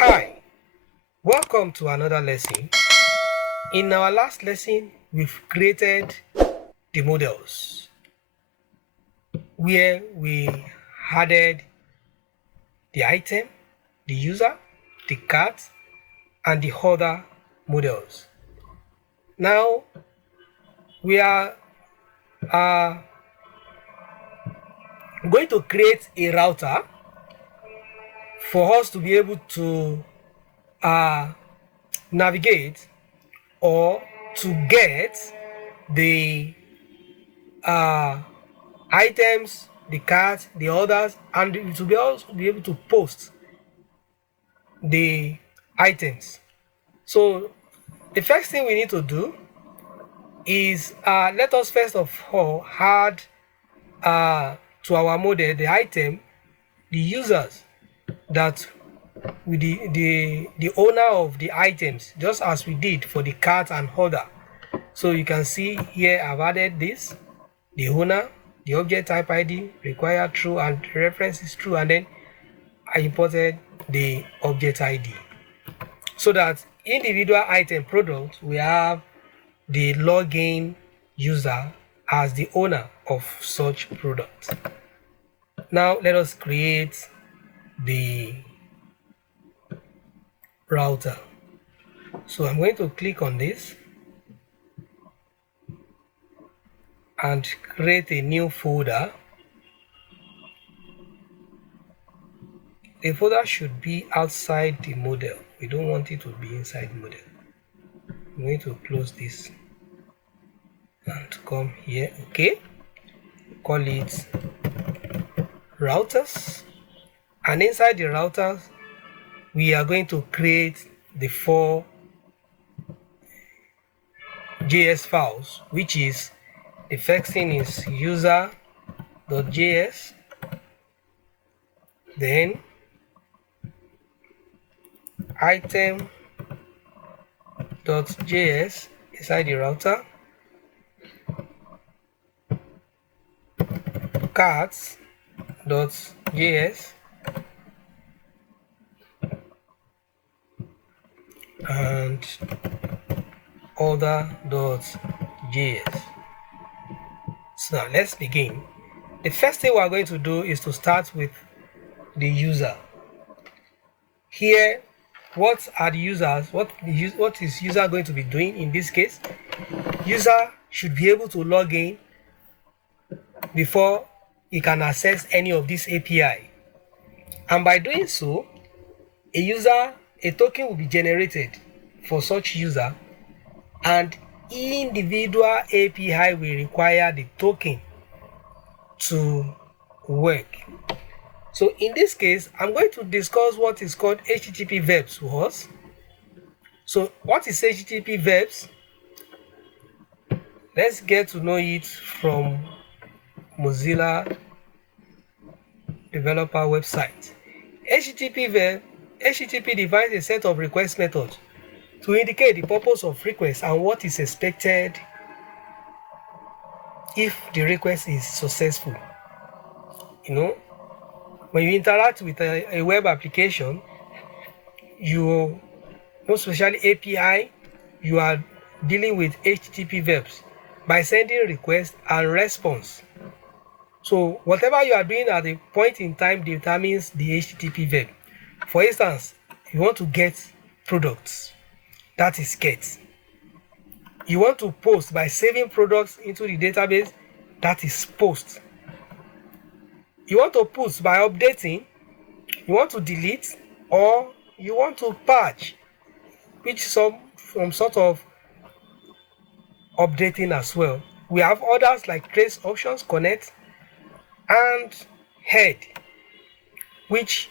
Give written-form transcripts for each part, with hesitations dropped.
Hi, welcome to another lesson. In our last lesson, we've created the models where we added the item, the user, the cart, and the other models. Now we are uh, going to create a router for us to be able to uh, navigate or to get the items, the cart, the orders, and to be also be able to post the items. So the first thing we need to do is let us first of all add to our model the item, the users that with the owner of the items, just as we did for the cart and order. So you can see here I've added this, the owner, the object type ID, required true, and reference is true, and then I imported the object ID. So that individual item product, we have the login user as the owner of such product. Now let us create the router. So I'm going to click on this and create a new folder. The folder should be outside the model. We don't want it to be inside the model. I'm going to close this and come here. Okay, call it routers, and inside the routers we are going to create the 4 JS files, which is the first thing is user.js, then item.js inside the router, carts.js, and other.js. So now let's begin. The first thing we are going to do is to start with the user. Here, what are the users? What is user going to be doing in this case? User should be able to log in before he can access any of this API. And by doing so, a token will be generated for such user, and individual API will require the token to work. So in this case, I'm going to discuss what is called HTTP verbs to us. So what is HTTP verbs? Let's get to know it from Mozilla developer website. HTTP defines a set of request methods to indicate the purpose of request and what is expected if the request is successful. You know, when you interact with a web application, you, most especially API, you are dealing with HTTP verbs by sending request and response. So whatever you are doing at a point in time determines the HTTP verb. For instance, you want to get products, that is get. You want to post by saving products into the database, that is post. You want to post by updating, you want to delete, or you want to patch, which is some sort of updating as well. We have others like trace options, connect, and head, which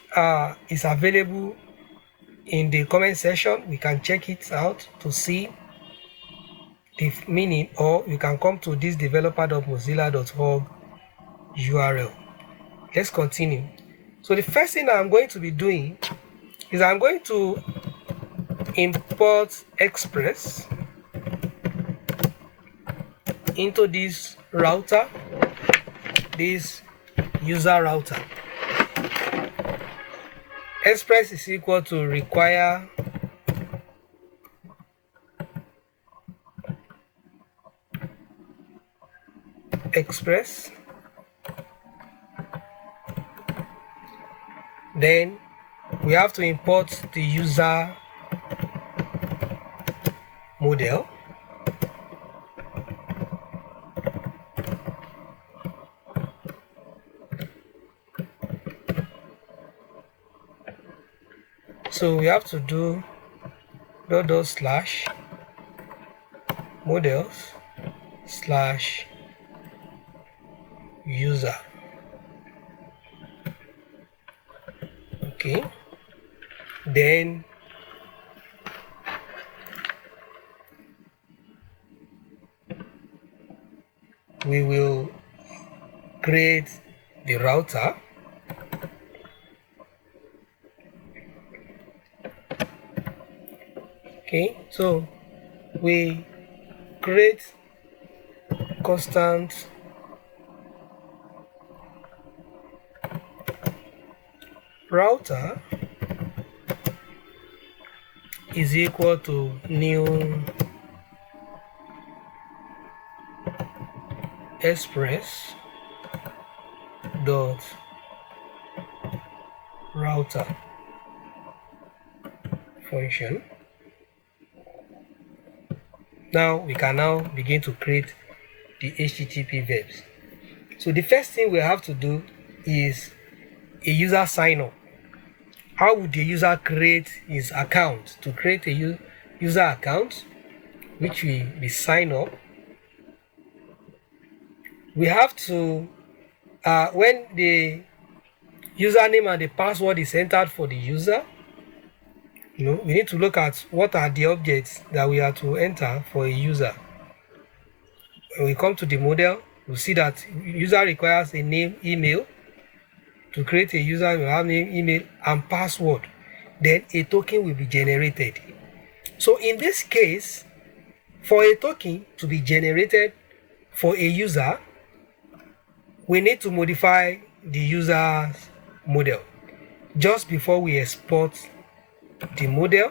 is available in the comment section. We can check it out to see the meaning, or you can come to this developer.mozilla.org URL. Let's continue. So the first thing I'm going to be doing is I'm going to import Express into this router, this user router. express is equal to require express, then we have to import the user model, so we have to do dot slash models slash user. Okay, then we will create the router. Okay, so we create constant router is equal to new express dot router function. Now we can now begin to create the HTTP verbs. So the first thing we have to do is a user sign up. How would the user create his account? To create a user account, which will be sign up, we have to, when the username and the password is entered for the user, we need to look at what are the objects that we are to enter for a user. When we come to the model, we'll see that user requires a name, email. To create a user, we have name, email, and password. Then a token will be generated. So in this case, for a token to be generated for a user, we need to modify the user's model. Just before we export the model,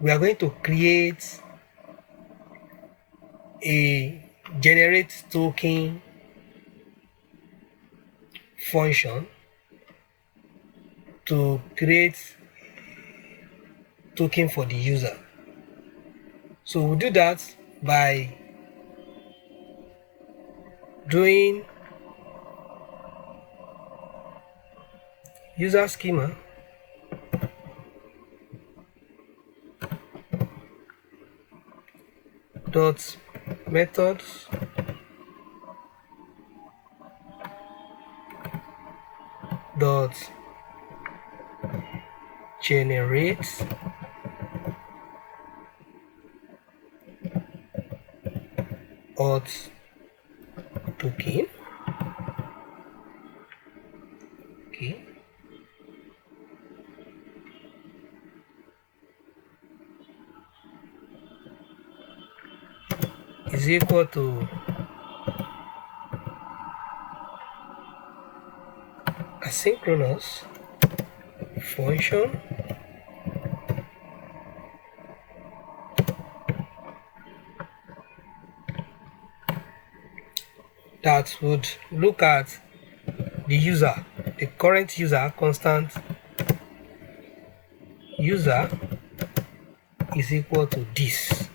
we are going to create a generate token function to create token for the user. So we'll do that by doing user schema dot methods dot generate auth token. Okay, is equal to asynchronous function that would look at the user, the current user, constant user is equal to this.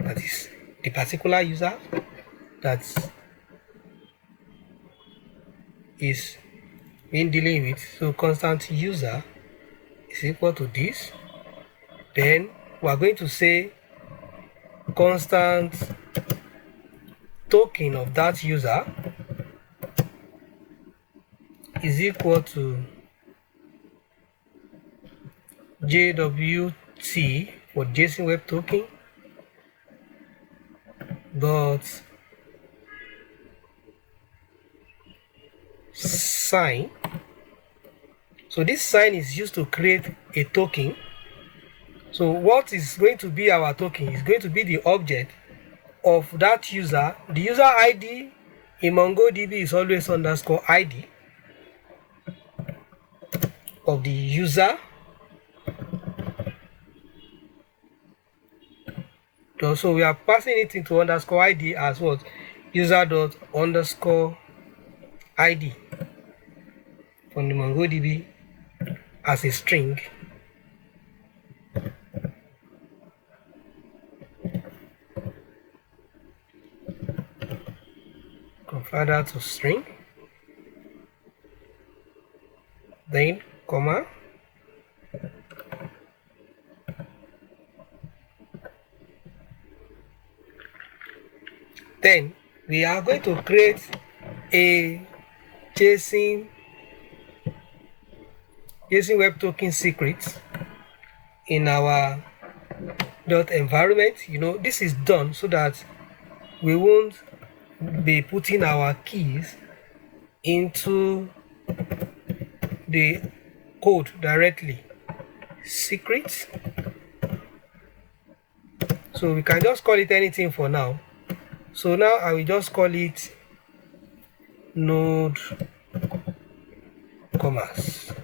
That is the particular user that is being dealing with. So constant user is equal to this. Then we are going to say constant token of that user is equal to JWT for JSON Web Token dot sign. So this sign is used to create a token. So what is going to be our token is going to be the object of that user. The user ID in MongoDB is always underscore ID. of the user. So we are passing it into underscore ID as what? User dot underscore ID from the MongoDB as a string. Convert that to string, then comma, then we are going to create a JSON web token secret in our dot environment. This is done so that we won't be putting our keys into the code directly. Secret. So we can just call it anything for now. So now I will just call it NodeCommerce.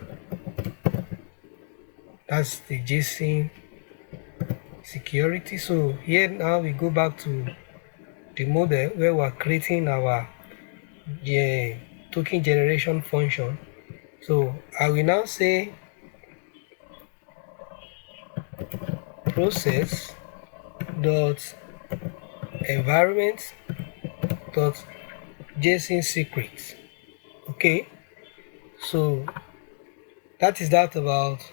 That's the JSON security. So here now we go back to the model where we're creating our token generation function. So I will now say process dot environment dot JSON secret. Okay, so that is that about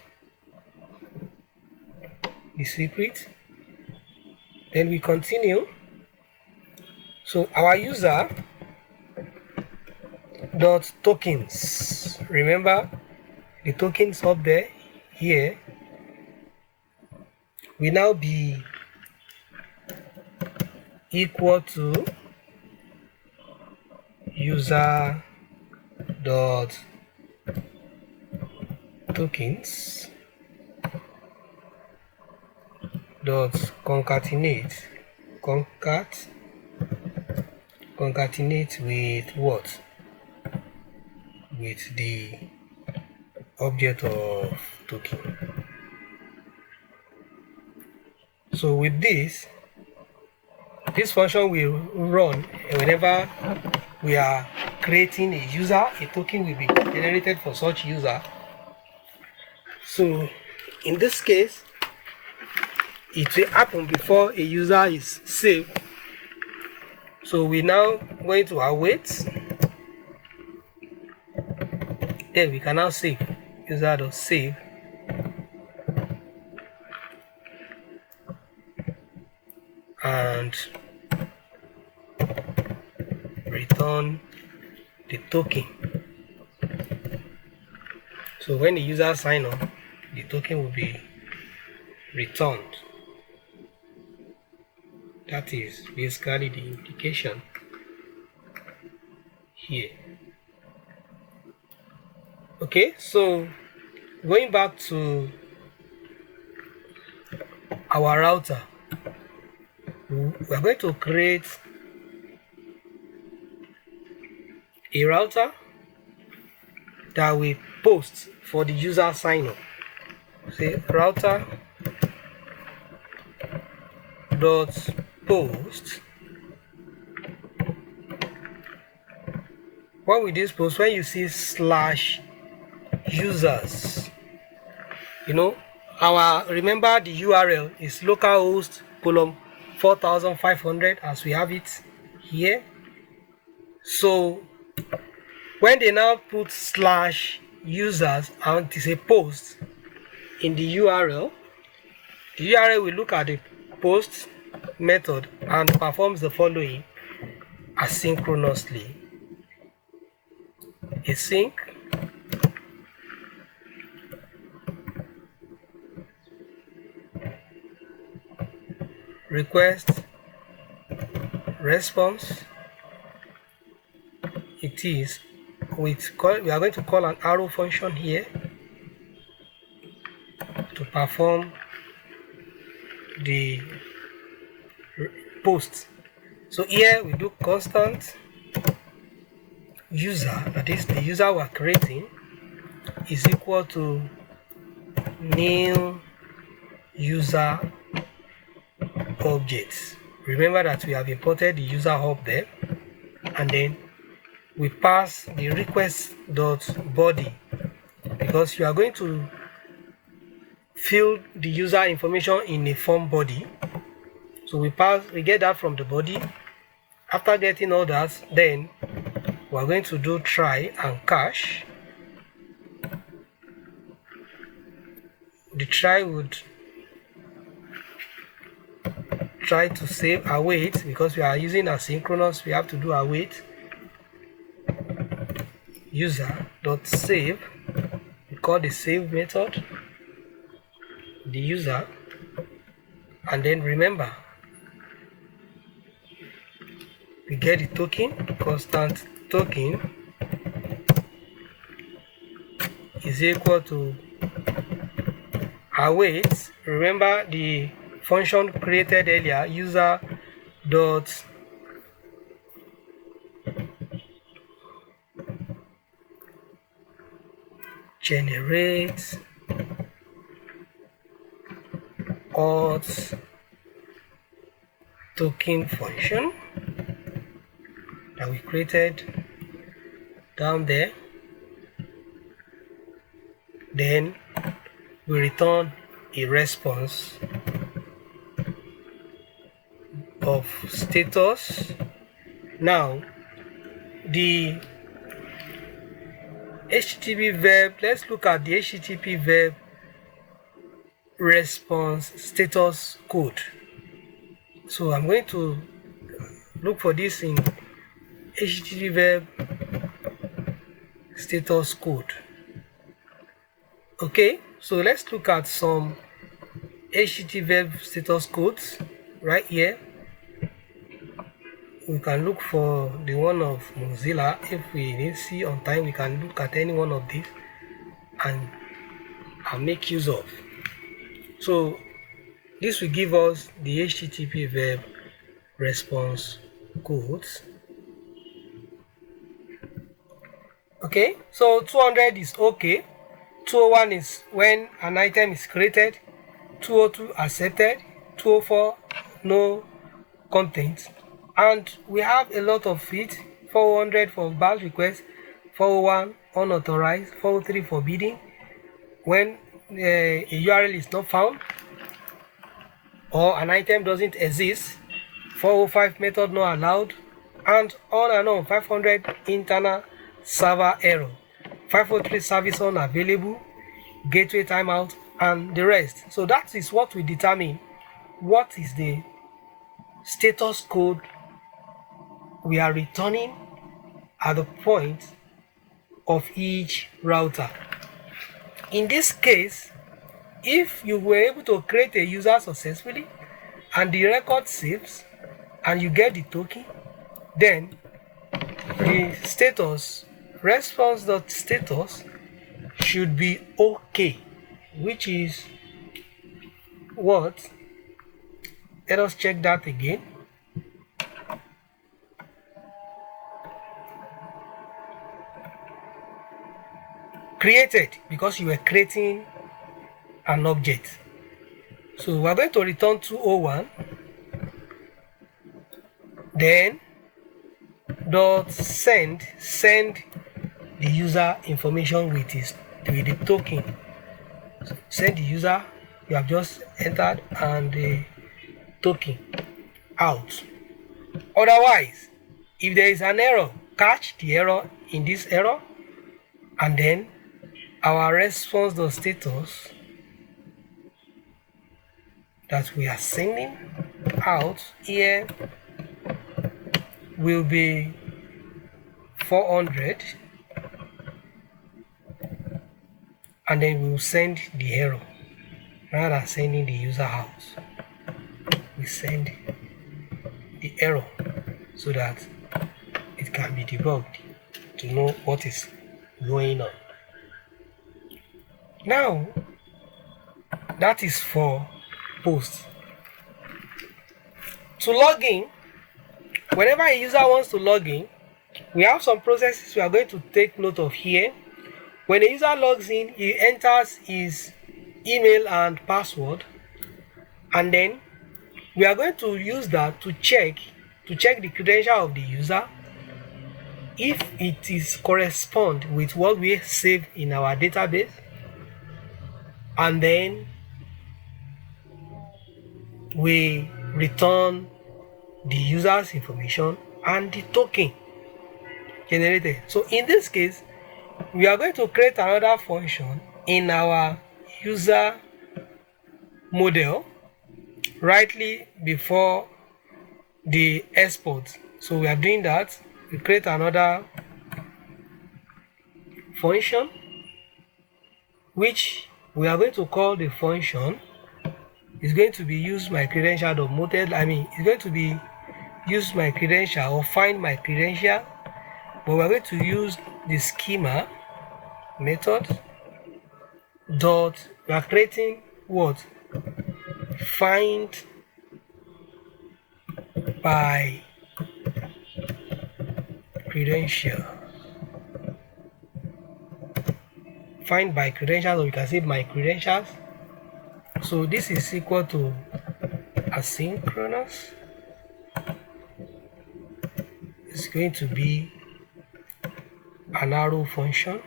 the secret. Then we continue. So our user dot tokens, remember the tokens up there here will now be equal to user dot tokens dot concatenate with what? With the object of token. So with this function will run whenever we are creating a user. A token will be generated for such user. So in this case, it will happen before a user is saved. So we now going to await. Then we can now save. User.save. And return the token. So when the user sign up, the token will be returned. That is basically the implication here. Okay, so going back to our router, we are going to create a router that will post for the user sign up. Say router dot post. What will this post? When you see slash users, remember the URL is localhost colon 4500 as we have it here. So when they now put slash users and it is a post in the URL will look at the post method and performs the following asynchronously. Async request response. It is we are going to call an arrow function here to perform the post. So here we do constant user, that is the user we're creating, is equal to new user objects. Remember that we have imported the user hub there, and then we pass the request.body because you are going to fill the user information in a form body. So we get that from the body. After getting all that, then we are going to do try and cache. The try would try to save await because we are using asynchronous. We have to do await user.save. We call the save method the user, and then remember we get the token. Constant token is equal to await. Remember the function created earlier, user dot generate auth token function that we created down there. Then we return a response of status. Now the HTTP verb, let's look at the HTTP verb response status code. So I'm going to look for this in HTTP verb status code. Okay, so let's look at some HTTP verb status codes right here. We can look for the one of Mozilla. If we didn't see on time, we can look at any one of these and make use of. So this will give us the HTTP verb response codes. Okay, so 200 is okay. 201 is when an item is created. 202 accepted. 204 no content. And we have a lot of it. 400 for batch request. 401 unauthorized. 403 forbidden when a URL is not found or an item doesn't exist. 405 method not allowed, and on. 500 internal server error. 503 service unavailable, gateway timeout, and the rest. So that is what we determine what is the status code we are returning at the point of each router. In this case, if you were able to create a user successfully and the record saves and you get the token, then the status response.status should be okay, which is what? Let us check that again. Created, because you were creating an object. So we're going to return 201, then dot send the user information with the token. So send the user you have just entered and the token out. Otherwise, if there is an error, catch the error in this error, and then our response.status that we are sending out here will be 400, and then we will send the error rather than sending the user out. We send the error so that it can be debugged to know what is going on. Now that is for post. To log in, whenever a user wants to log in, we have some processes we are going to take note of here. When a user logs in, he enters his email and password, and then we are going to use that to check the credential of the user if it is correspond with what we save in our database, and then we return the user's information and the token generated. So in this case, we are going to create another function in our user model rightly before the export. So we are doing that. We create another function which we are going to call the function is going to be use my credential of moted. It's going to be use my credential or find my credential, but we're going to use the schema method dot, we are creating what, find by credential, find by credentials, or you can say my credentials. So this is equal to asynchronous. It's going to be an arrow function.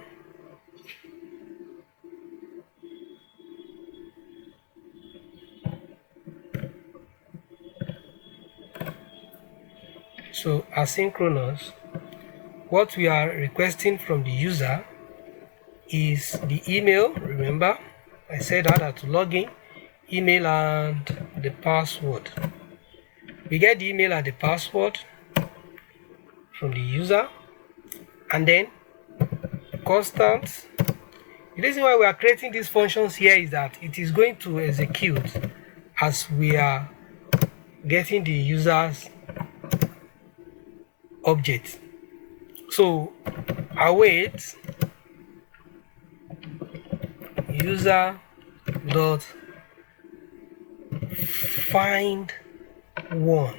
So asynchronous, what we are requesting from the user is the email. Remember, I said that to log in, email and the password. We get the email and the password from the user, and then constant. The reason why we are creating these functions here is that it is going to execute as we are getting the user's object. So await user dot find one.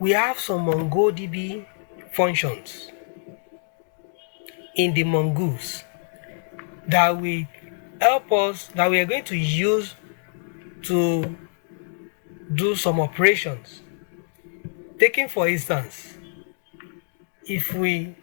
We have some mongodb functions in the mongoose that will help us, that we are going to use to do some operations. Taking for instance, if we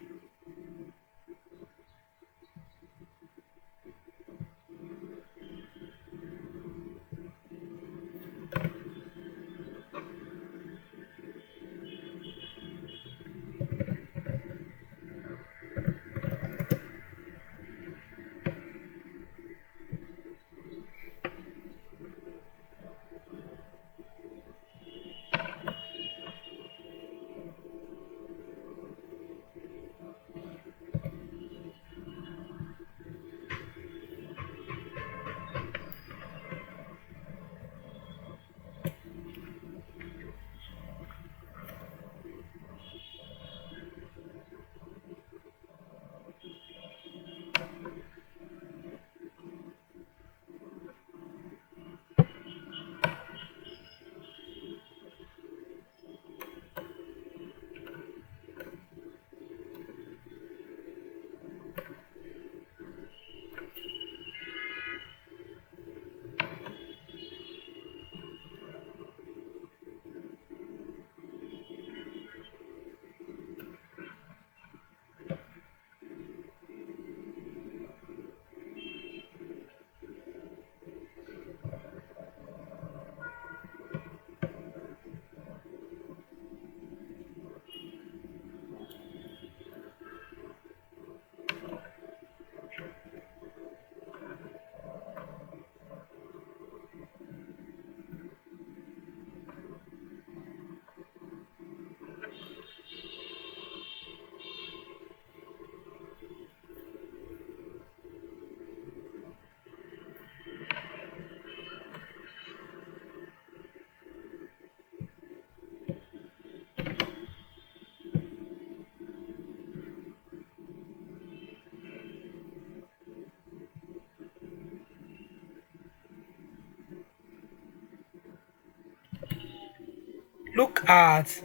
look at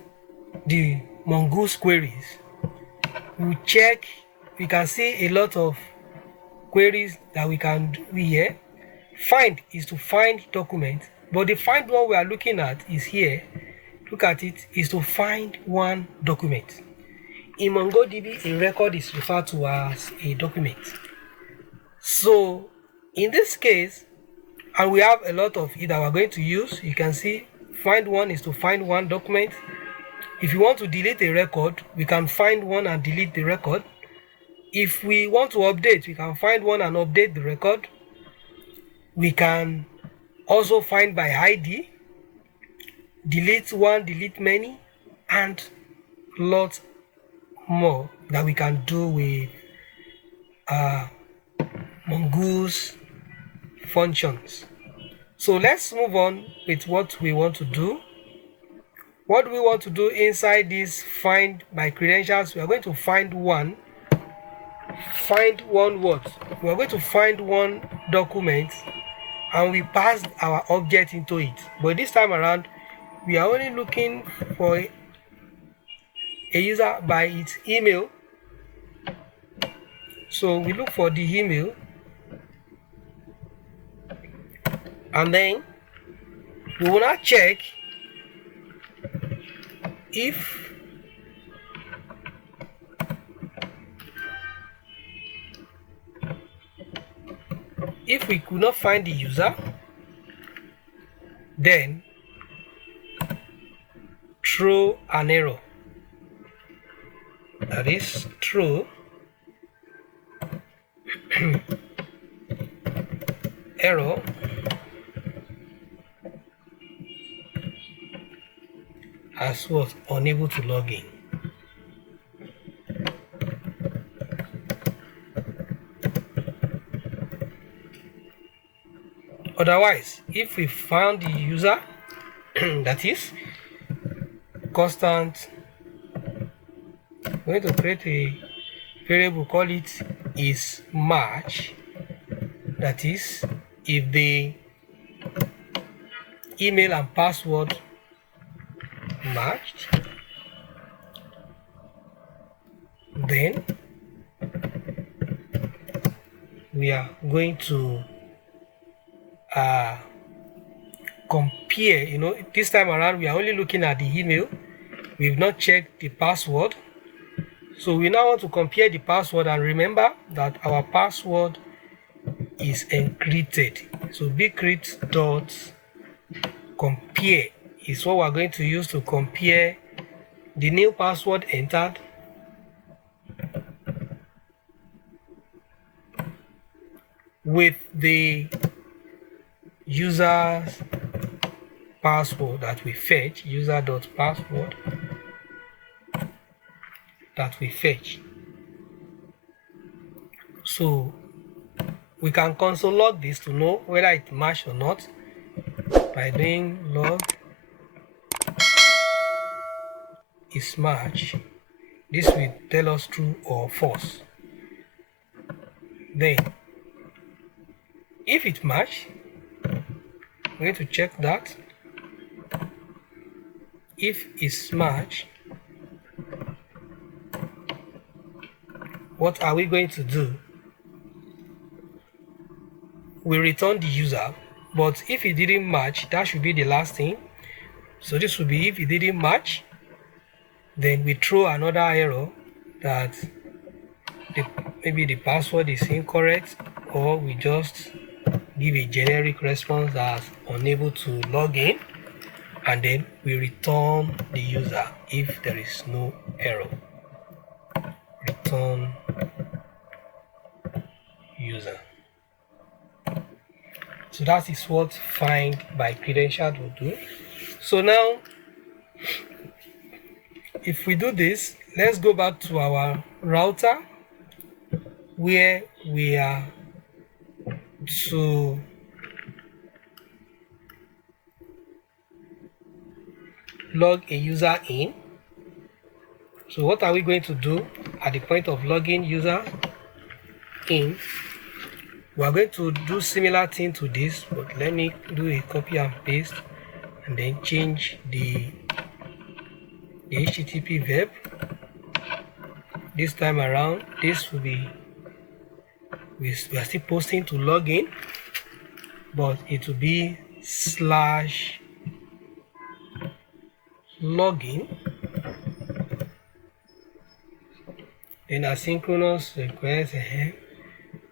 the mongoose queries, we check, we can see a lot of queries that we can do here. Find is to find document, but the find one we are looking at is here. Look at it, is to find one document. In MongoDB, a record is referred to as a document. So in this case, and we have a lot of it that we're going to use, you can see find one is to find one document. If you want to delete a record, we can find one and delete the record. If we want to update, we can find one and update the record. We can also find by ID, delete one, delete many, and lots more that we can do with Mongoose functions. So let's move on with what we want to do. What we want to do inside this find by credentials, we are going to find one what? We are going to find one document and we pass our object into it. But this time around, we are only looking for a user by its email. So we look for the email, and then we will now check if we could not find the user, then throw an error. That is throw error as was unable to log in. Otherwise, if we found the user, that is constant, we're going to create a variable, call it is match. That is, if the email and password matched, then we are going to compare. This time around we are only looking at the email, we've not checked the password. So we now want to compare the password, and remember that our password is encrypted. So bcrypt.compare is what we're going to use to compare the new password entered with the user's password that we fetch, user.password that we fetch. So we can console log this to know whether it matched or not by doing log is match. This will tell us true or false. Then if it match, we're going to check that. If it's match, what are we going to do? We return the user, but if it didn't match, that should be the last thing. So this will be if it didn't match, then we throw another error that maybe the password is incorrect, or we just give a generic response as unable to log in, and then we return the user if there is no error. Return user. So that is what find by credential will do. So now if we do this, let's go back to our router where we are to log a user in. So what are we going to do at the point of logging user in? We are going to do similar thing to this, but let me do a copy and paste and then change the HTTP verb. This time around, this will be we are still posting to login, but it will be slash login, then asynchronous request.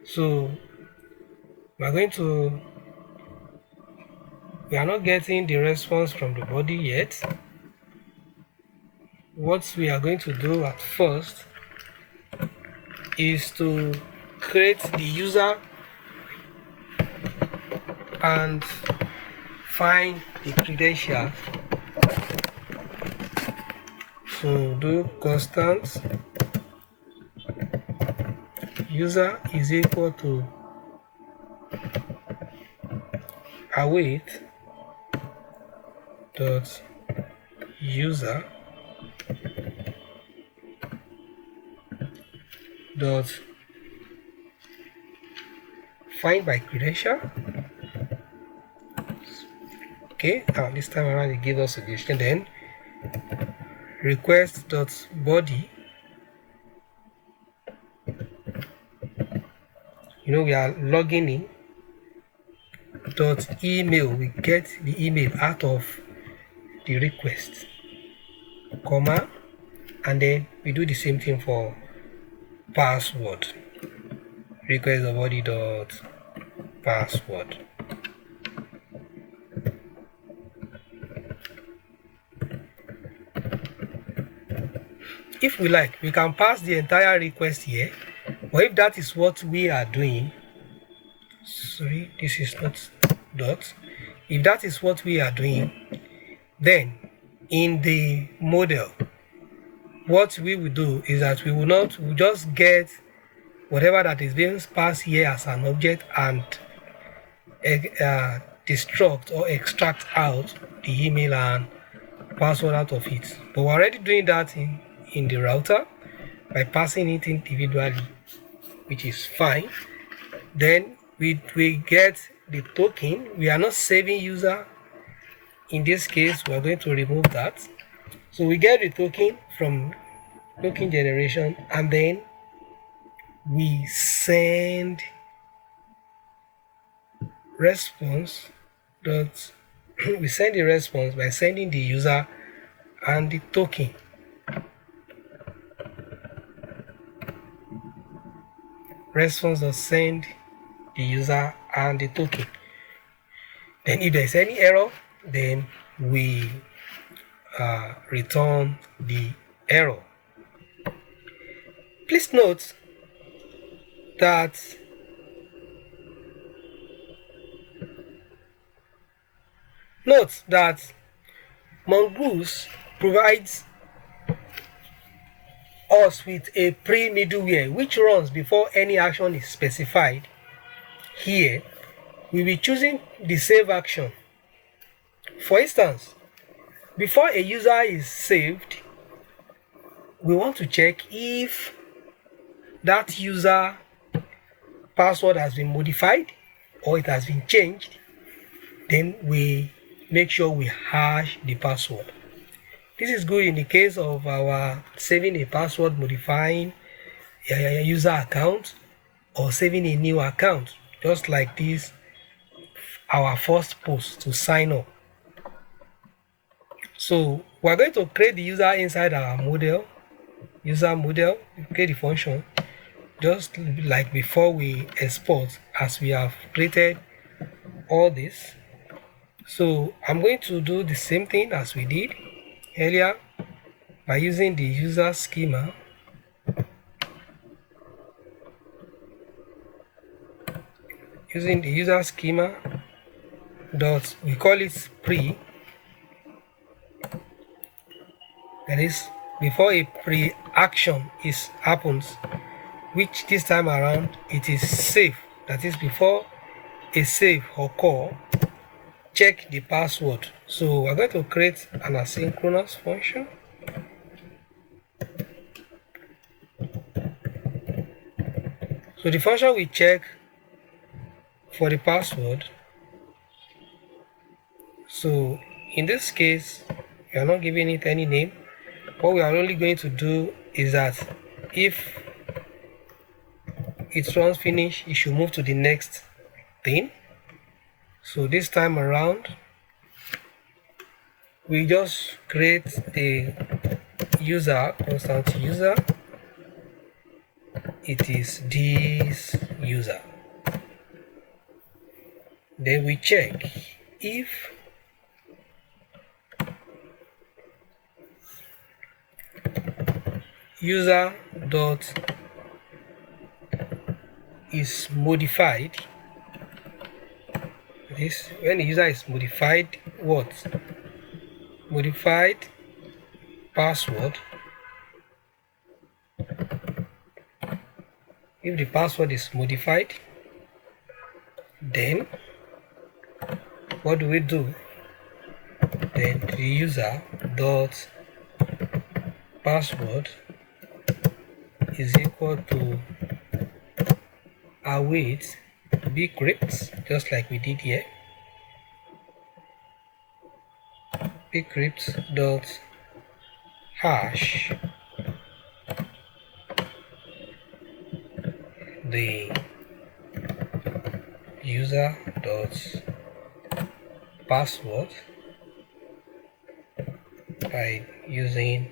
So we are not getting the response from the body yet. What we are going to do at first is to create the user and find the credentials. So do constant user is equal to await dot user dot find by credential. Okay, now this time around it gives us a suggestion. Then request dot body, we are logging in, dot email, we get the email out of the request, comma, and then we do the same thing for password, request dot body dot password. If we like, we can pass the entire request here, but if that is what we are doing, sorry, this is not dot. If that is what we are doing, then in the model, what we will do is that we will just get whatever that is being passed here as an object and destruct or extract out the email and password out of it. But we're already doing that in the router by passing it individually, which is fine. Then we get the token. We are not saving user. In this case, we're going to remove that. So we get the token from token generation, and then we send response dot we send the response by sending the user and the token. Response dot send the user and the token. Then if there's any error, then we return the error. Please note that Mongoose provides us with a pre-middleware which runs before any action is specified. Here, we'll be choosing the save action. For instance, before a user is saved, we want to check if that user password has been modified or it has been changed. Then we make sure we hash the password. This is good in the case of our saving a password, modifying a user account, or saving a new account, just like this, our first post to sign up. So we're going to create the user inside our model, user model, create the function, just like before we export, as we have created all this. So I'm going to do the same thing as we did earlier by using the user schema. Using the user schema dot, we call it pre, that is before a pre-action happens, which this time around it is save, that is before a save occur, check the password. So we're going to create an asynchronous function. So the function we check for the password. So in this case, we are not giving it any name. What we are only going to do is that if it runs finish, it should move to the next thing. So this time around, we just create a user, constant user. It is this user. Then we check if user dot is modified. This when the user is modified, what? Modified password. If the password is modified, then what do we do? Then the user dot password is equal to await bcrypt, just like we did here. Bcrypt dot hash the user dot password by using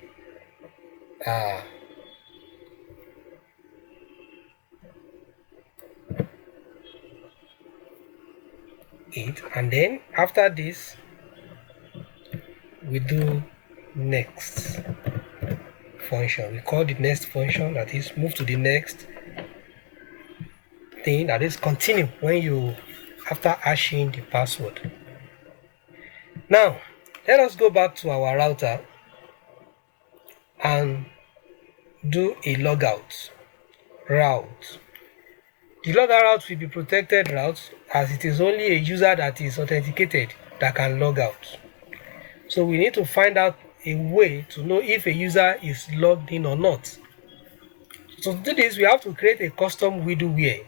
it, and then after this we do next function. We call the next function, that is move to the next thing, that is continue when you after hashing the password. Now let us go back to our router and do a logout route. The logout route will be protected route, as it is only a user that is authenticated that can log out. So we need to find out a way to know if a user is logged in or not. So to do this, we have to create a custom middleware.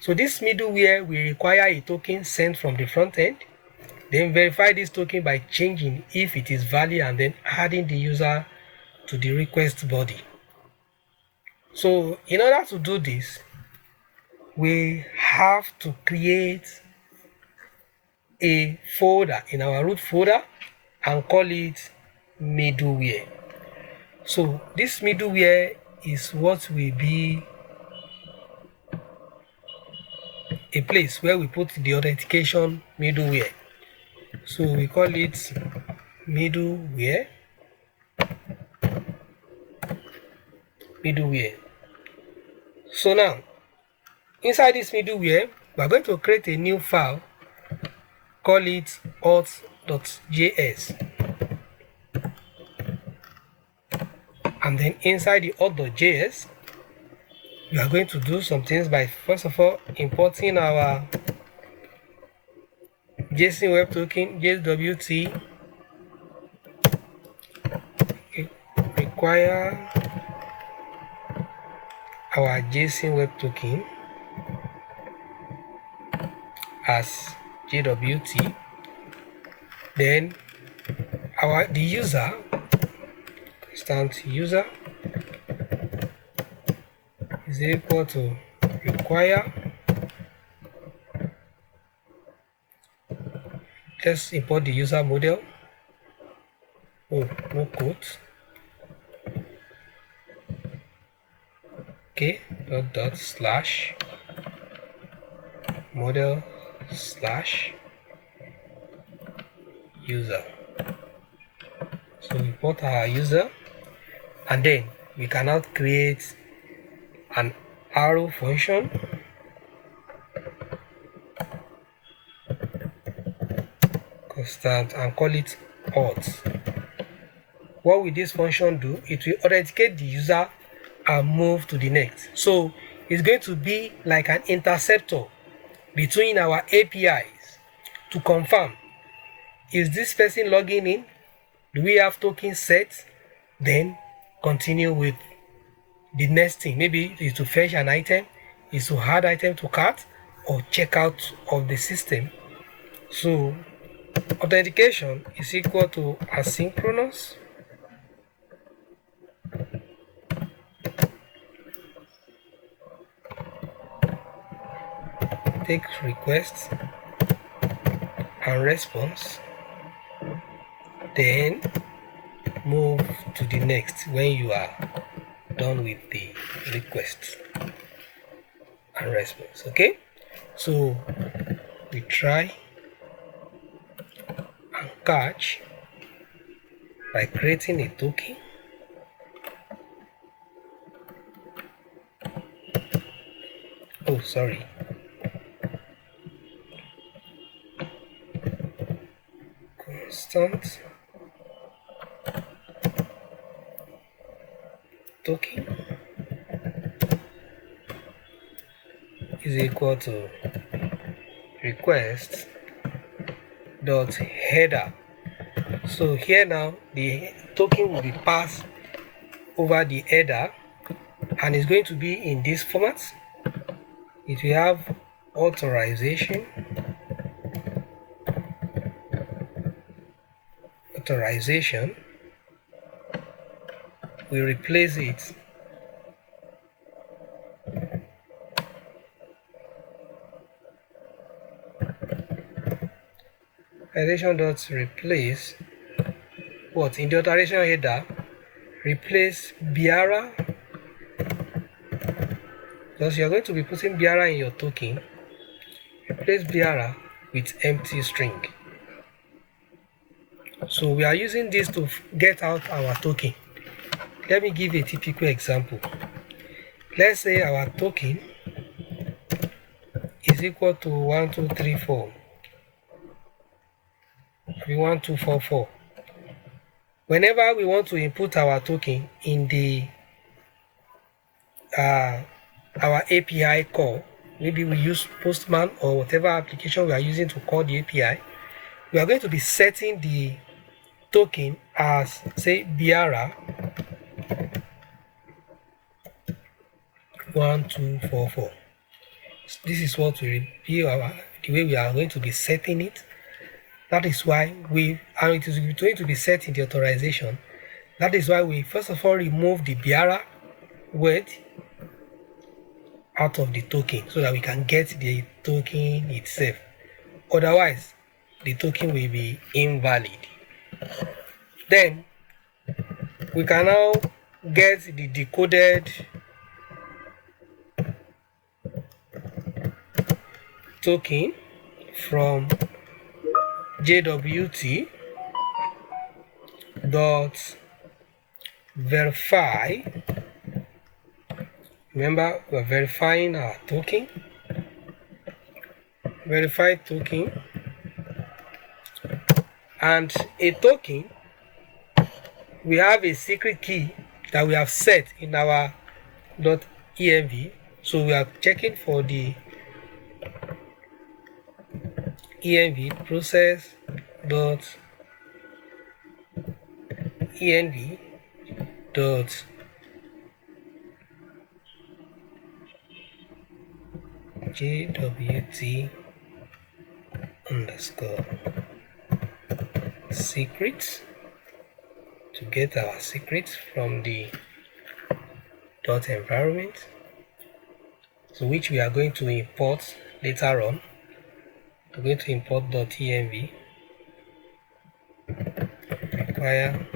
So this middleware will require a token sent from the front end, then verify this token by changing if it is valid and then adding the user to the request body. So in order to do this, we have to create a folder in our root folder and call it middleware. So this middleware is what will be a place where we put the authentication middleware. So we call it middleware. So now inside this middleware, we are going to create a new file, call it auth.js, and then inside the auth.js we are going to do some things by first of all importing our JSON web token JWT, require our JSON web token as JWT, then the user constant user is equal to require, just import the user model, no quotes, okay, dot slash model slash user. So we import our user, and then we can now create an arrow function constant and call it auth. What will this function do? It will authenticate the user and move to the next. So it's going to be like an interceptor between our APIs to confirm, is this person logging in? Do we have tokens set? Then continue with the next thing. Maybe is to fetch an item, is to add item to cart, or check out of the system. So authentication is equal to asynchronous take request and response, then move to the next when you are done with the request and response. Okay, so we try and catch by creating a token. Oh, sorry. Constant token is equal to request dot header. So here now the token will be passed over the header and it's going to be in this format. It will have authorization, we replace it authorization dot replace what in the authorization header, replace Biara, because you're going to be putting Biara in your token. Replace Biara with empty string. So we are using this to get out our token. Let me give a typical example. Let's say our token is equal to 1234, 1244. Whenever we want to input our token in the our API call, maybe we use Postman or whatever application we are using to call the API, we are going to be setting the token as, say, Biara 1244. This is what will be the way we are going to be setting it. That is why it is going to be set in the authorization. That is why we first of all remove the Biara word out of the token so that we can get the token itself. Otherwise, the token will be invalid. Then we can now get the decoded token from JWT dot verify. Remember, we're verifying our token. Verify token, and a token, we have a secret key that we have set in our .env. So we are checking for the env process dot env dot jwt underscore secrets to get our secrets from the .environment, so which we are going to import later on. We're going to import .env, require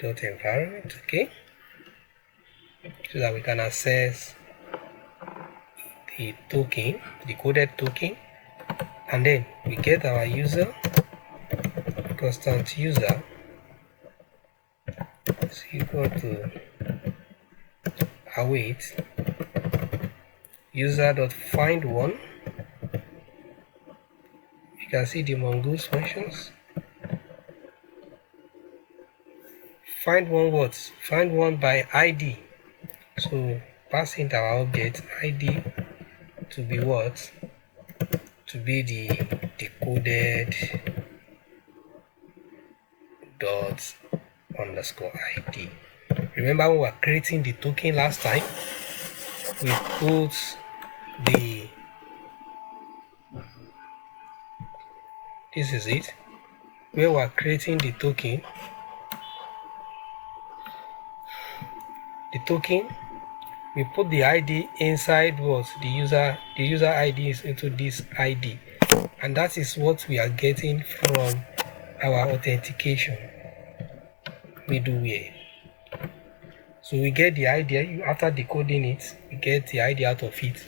.environment, okay, so that we can access the token, the coded token, and then we get our user, constant user is equal to await user.find1. You can see the mongoose functions. Find one what? Find one by ID. So pass in our object ID to be what? To be the decoded dot underscore ID. Remember when we were creating the token last time, we put this is it, where we are creating the token. the token, we put the ID inside what the user ID is into this ID, and that is what we are getting from our authentication middleware. So we get the ID after decoding it, we get the ID out of it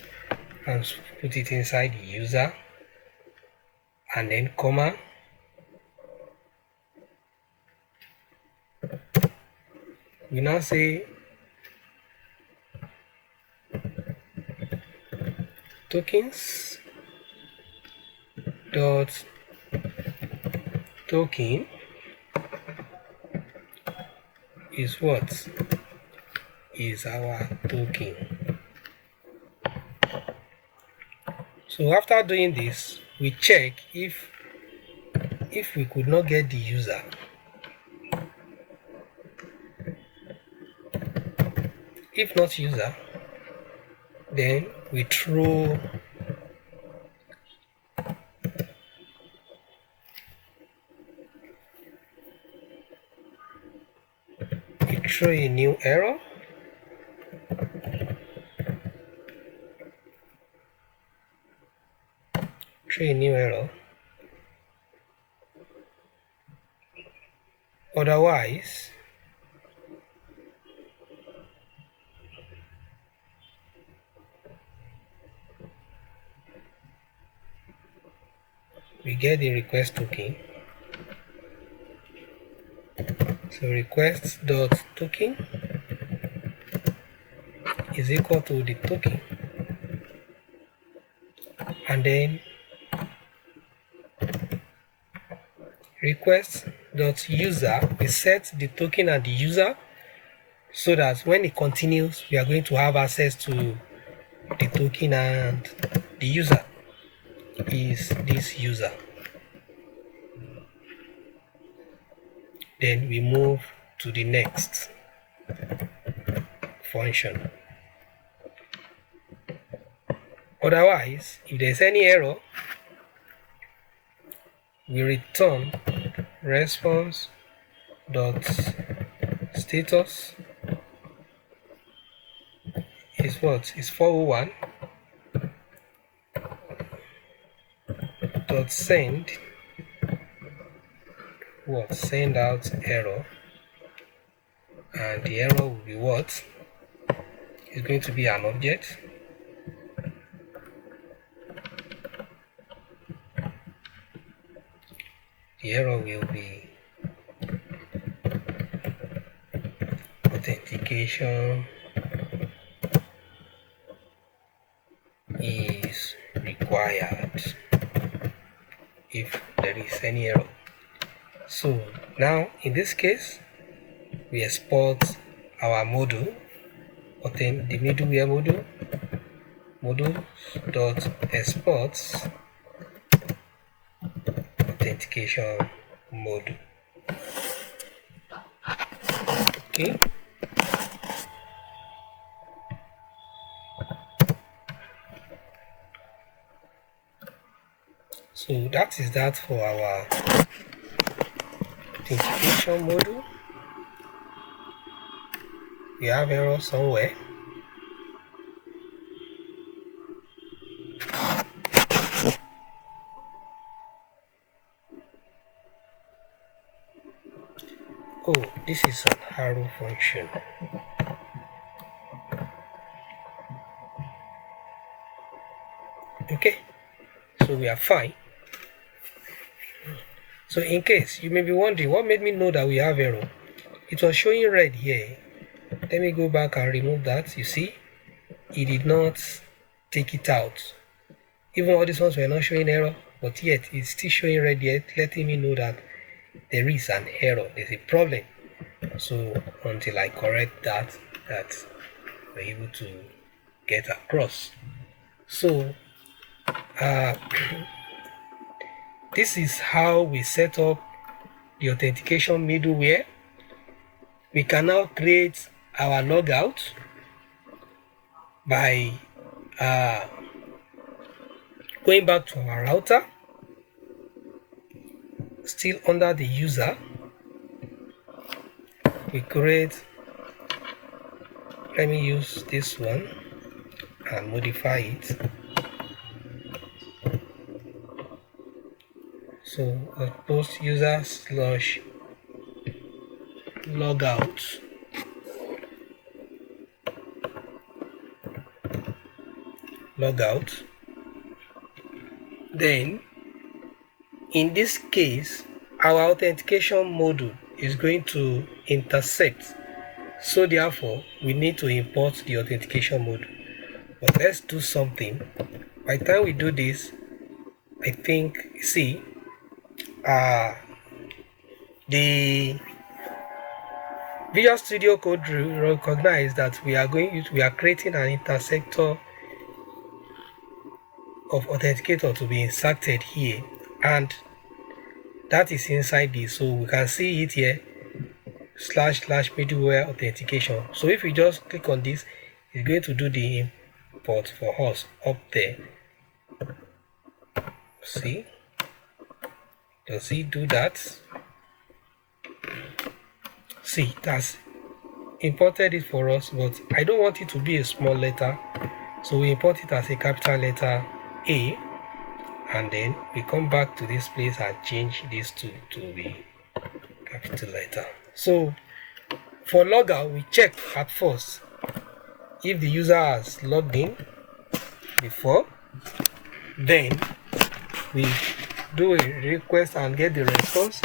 and put it inside the user, and then comma, we now say tokens dot token is what is our token. So after doing this, we check if we could not get the user. If not user, then we throw a new error. Otherwise, we get the request token. So request dot token is equal to the token, and then request dot user, we set the token and the user so that when it continues, we are going to have access to the token, and the user is this user. Then we move to the next function. Otherwise, if there's any error, we return response dot status is what is 401 dot send out error, and the error will be what is going to be an object. The error will be authentication is required if there is any error. So now in this case, we export our module, the middleware module dot exports authentication module. Okay. So that is that for our authentication module. We have error somewhere. Oh, this is an arrow function. Okay, so we are fine. So in case you may be wondering what made me know that we have error, it was showing red here. Let me go back and remove that. You see, it did not take it out. Even all these ones were not showing error, but yet it's still showing red yet, letting me know that there is an error, there's a problem. So until I correct that we're able to get across. So this is how we set up the authentication middleware. We can now create our logout by going back to our router, still under the user. We create let me use this one and modify it. So I'll post user slash logout. Then in this case, our authentication module is going to intersect. So therefore, we need to import the authentication module. But let's do something. By the time we do this, I think, see, the Visual Studio Code recognize that we are creating an intersector of authenticator to be inserted here, and that is inside this. So we can see it here, / middleware authentication. So if we just click on this, it's going to do the import for us up there. See, does it do that? See, that's imported it for us, but I don't want it to be a small letter, so we import it as a capital letter A, and then we come back to this place and change this to be capital letter. So for logout, we check at first if the user has logged in before, then we do a request and get the response.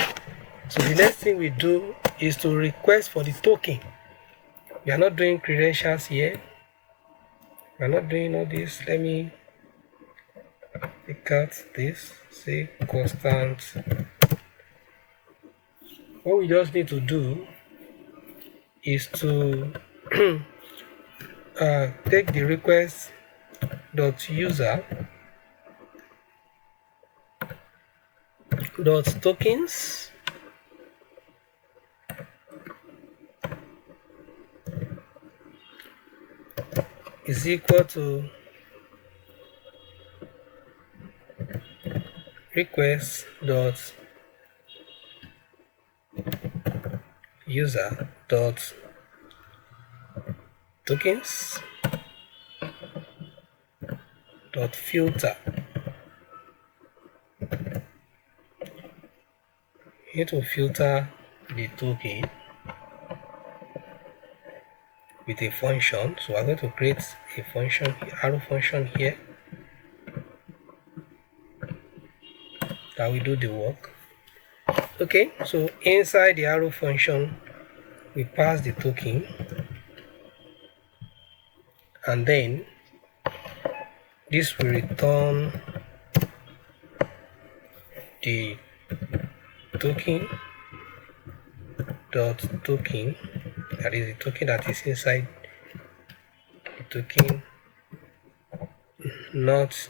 So the next thing we do is to request for the token. We are not doing credentials here. We are not doing all this. Let me pick out this, say constant. What we just need to do is to take the request dot user dot tokens is equal to request dot user dot tokens dot filter. You need to filter the token with a function. So I'm going to create a function, arrow function here, that will do the work. Okay, so inside the arrow function, we pass the token, and then this will return the token dot token, that is the token that is inside the token, not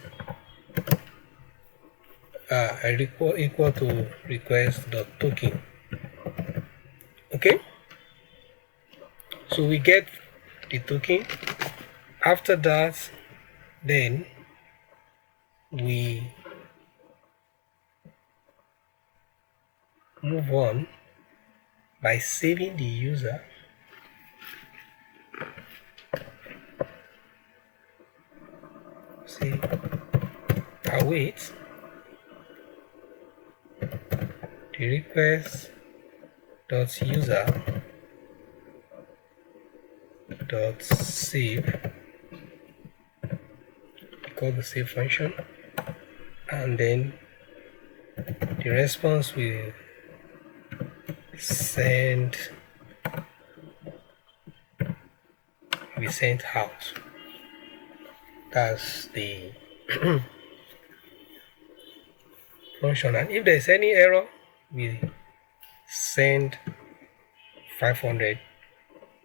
equal to request dot token. Okay, so we get the token. After that, then we move on by saving the user. See, await the request dot user dot save, call the save function, and then the response will send out. That's the function, and if there's any error, we send 500,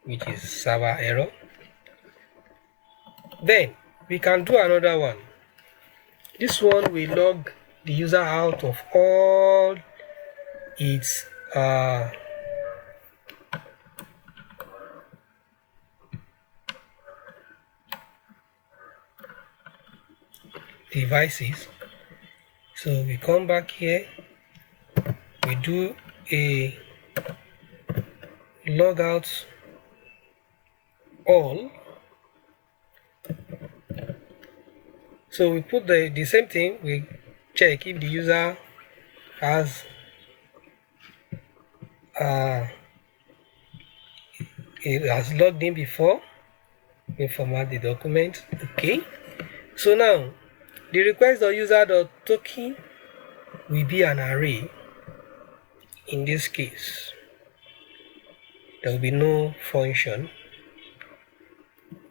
which is server error. Then we can do another one. This one will log the user out of all its devices. So we come back here, we do a logout all, So we put the same thing, we check if the user has it has logged in before. We format the document. Okay. So now the request.user.token will be an array. In this case, there will be no function.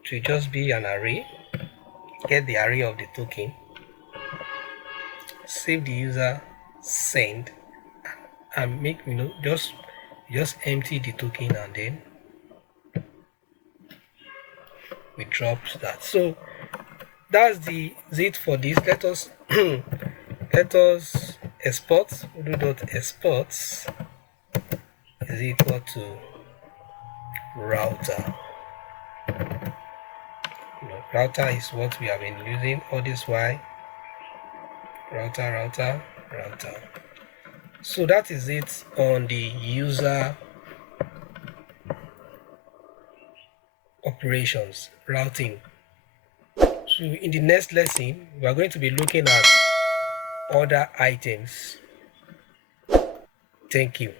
It will just be an array. Get the array of the token, save the user, send, and make just empty the token, and then we drop that. So that's it for this. Let us export. We'll do .exports is equal to router. Router is what we have been using all this while. Router. So that is it on the user operations routing. So in the next lesson, we are going to be looking at other items. Thank you.